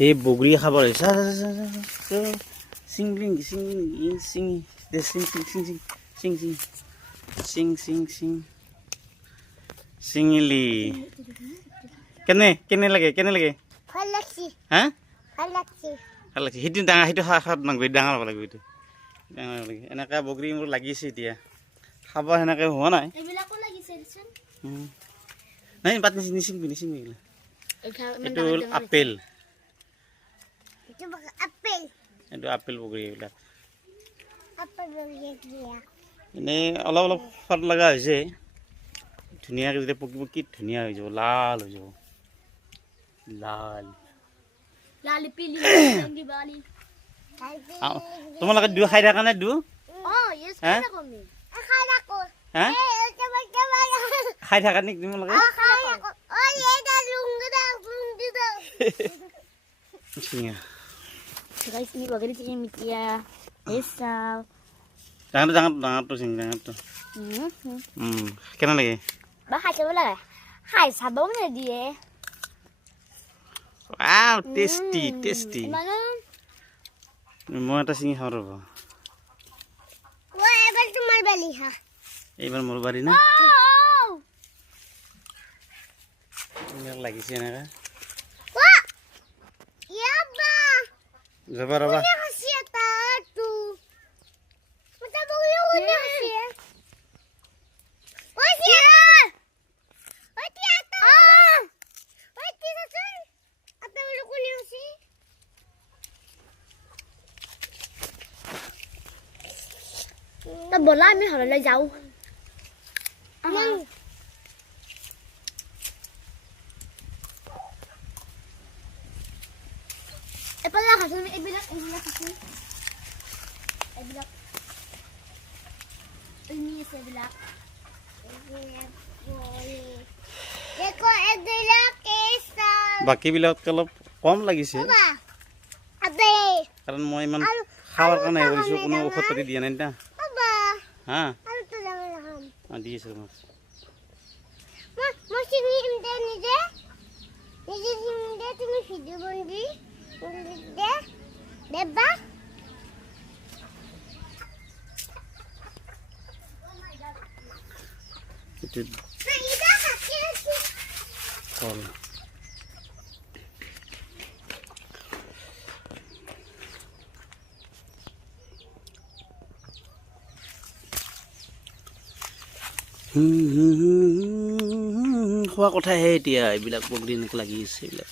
এই বগৰী খাব লাগিছে চিং চিং চিং চিং চিং চিং চিং চিং চিং চিং চিং চিঙিলি কেনে লাগে হা ভাল লাগছে সেইটো ডাঙৰ সেইটো খাব নাগবি ডাঙৰ হ'ব লাগিব এইটো ডাঙৰ হ'ব লাগে এনেকৈ বগৰী মোৰ লাগিছে এতিয়া খাব সেনেকৈ হোৱা নাই নাই পাত নিচিঙবি এইটো হ'ল আপেল এইটো আপেল বগৰী এইবিলাক এনেই অলপ অলপ সোৱাদ লগা হৈছে ধুনীয়াকৈ যেতিয়া পকিব কি ধুনীয়া হৈ যাব লাল হৈ যাব তোমালোকে দু খাই থাকা নে দু খাই থাকা নেকি তোমালোকে ডাঙৰটো চিং ডাঙৰটো কেনে লাগে খাই চাব নিদিয়ে Wow, tasty, tasty. Mau atas ini harus apa? Wah, ebar tu mal beli ha. Ebar mau beli na? Ini lagi sih nak? Wah, ya ba. Zabar apa? Punya khasiat tu. Macam bagi punya khasiat. Wah, siapa? Wah, tiada. Wah, tiada tu. Apa boleh kuliah sih? Ta bola mi hỏi là giàu. Ebilang hasil ebilang hasil. Ebilang. Ini sebelah. Dekho ebilang kesa. বাকী বিলাক অলপ কম লাগিছে Abe. কাৰণ মই ইমান খাৱাৰ কাৰণে কৰিছো কোনো ঔষধ পাতি দিয়া নাই না Aba. হা Ano to lang laham? দি আছো তোমাক Mo sinimde ni de. Ni sinimde tumi video bondi. De. Deba. itu Na ida hakiki. কল খোৱা কথাহে এতিয়া এইবিলাক বগৰী এনেকৈ লাগি আছে এইবিলাক